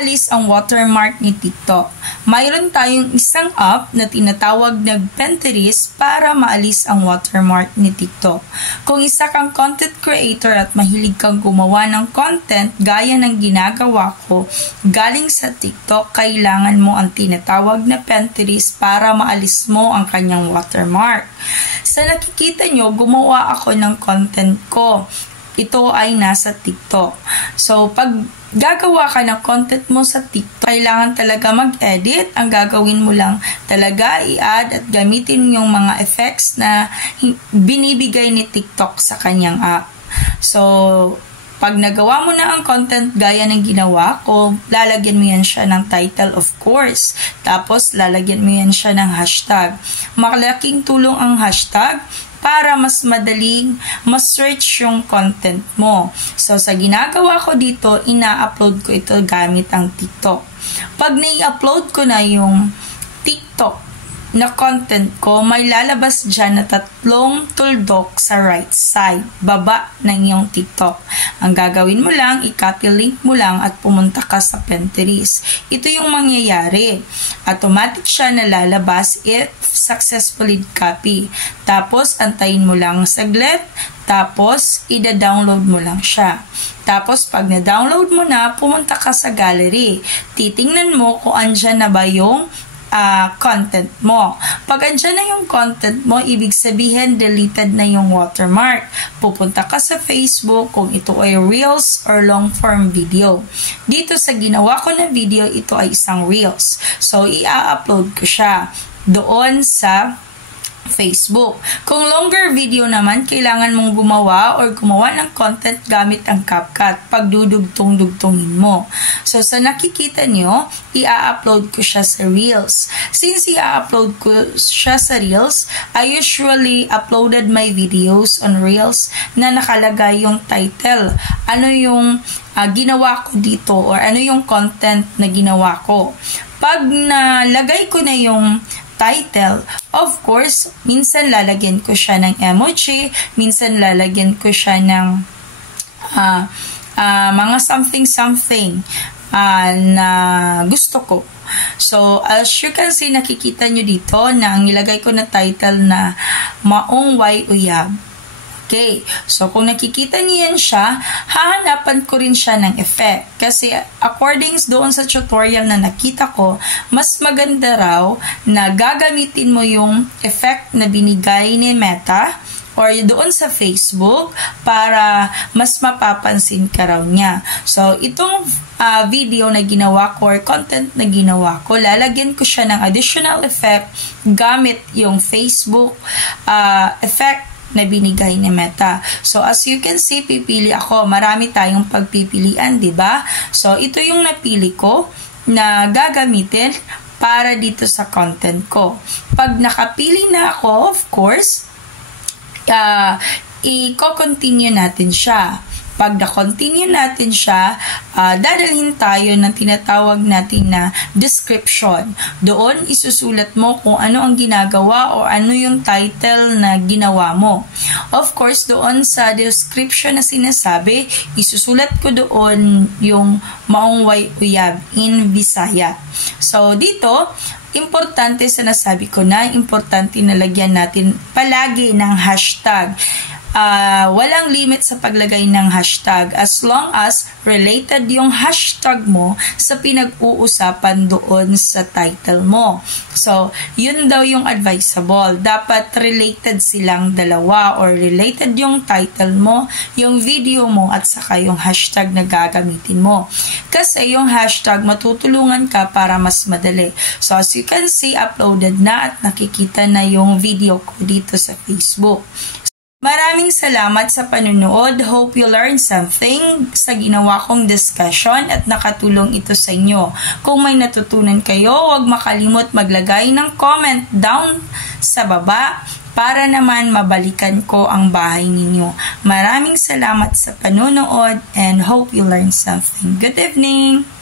Alis ang watermark ni TikTok. Mayroon tayong isang app na tinatawag na Pinterest para maalis ang watermark ni TikTok. Kung isa kang content creator at mahilig kang gumawa ng content gaya ng ginagawa ko galing sa TikTok, kailangan mo ang tinatawag na Pinterest para maalis mo ang kanyang watermark. Sa nakikita nyo, gumawa ako ng content ko. Ito ay nasa TikTok. So, pag gagawa ka ng content mo sa TikTok, kailangan talaga mag-edit. Ang gagawin mo lang talaga, i-add at gamitin yung mga effects na binibigay ni TikTok sa kanyang app. So, pag nagawa mo na ang content gaya ng ginawa ko, lalagyan mo yan siya ng title of course. Tapos, lalagyan mo yan siya ng hashtag. Malaking tulong ang hashtag para mas madaling ma-search yung content mo. So, sa ginagawa ko dito, ina-upload ko ito gamit ang TikTok. Pag na-upload ko na yung TikTok na content ko, may lalabas dyan na 3 tuldok sa right side, baba ng iyong TikTok. Ang gagawin mo lang, i-copy link mo lang at pumunta ka sa Pinterest. Ito yung mangyayari. Automatic siya na lalabas if successfully copy. Tapos, antayin mo lang saglit. Tapos, ida-download mo lang siya. Tapos, pag na-download mo na, pumunta ka sa gallery. Titingnan mo kung andyan na ba yung content mo. Pag andyan na yung content mo, ibig sabihin deleted na yung watermark. Pupunta ka sa Facebook kung ito ay Reels or long form video. Dito sa ginawa ko na video, ito ay isang Reels. So, i-upload ko siya doon sa Facebook. Kung longer video naman, kailangan mong gumawa ng content gamit ang CapCut. Pagdudugtong-dugtongin mo. So, sa nakikita nyo, i-upload ko siya sa Reels. Since i-upload ko siya sa Reels, I usually uploaded my videos on Reels na nakalagay yung title. Ano yung ginawa ko dito or ano yung content na ginawa ko. Pag nalagay ko na yung title, of course, minsan lalagyan ko siya ng emoji, minsan lalagyan ko siya ng mga something na gusto ko. So, as you can see, nakikita nyo dito na ang nilagay ko na title na Maong Way Uyab. Okay, so kung nakikita niyo yan siya, hahanapan ko rin siya ng effect. Kasi according doon sa tutorial na nakita ko, mas maganda raw na gagamitin mo yung effect na binigay ni Meta or doon sa Facebook para mas mapapansin ka raw niya. So, itong video na ginawa ko or content na ginawa ko, lalagyan ko siya ng additional effect gamit yung Facebook effect na binigay ni Meta. So, as you can see, pipili ako. Marami tayong pagpipilian, di ba? So, ito yung napili ko na gagamitin para dito sa content ko. Pag nakapili na ako, of course, i-continue natin siya. Pag na-continue natin siya, dadalhin tayo ng tinatawag natin na description. Doon, isusulat mo kung ano ang ginagawa o ano yung title na ginawa mo. Of course, doon sa description na sinasabi, isusulat ko doon yung Maong Way Uyab in Bisaya. So, dito, importante sa nasabi ko na, importante na lagyan natin palagi ng hashtag. Walang limit sa paglagay ng hashtag as long as related yung hashtag mo sa pinag-uusapan doon sa title mo. So, yun daw yung advisable. Dapat related silang dalawa or related yung title mo, yung video mo at saka yung hashtag na gagamitin mo. Kasi yung hashtag matutulungan ka para mas madali. So, as you can see, uploaded na at nakikita na yung video ko dito sa Facebook. Maraming salamat sa panunood. Hope you learned something sa ginawa kong discussion at nakatulong ito sa inyo. Kung may natutunan kayo, huwag makalimot maglagay ng comment down sa baba para naman mabalikan ko ang bahay ninyo. Maraming salamat sa panunood and hope you learned something. Good evening!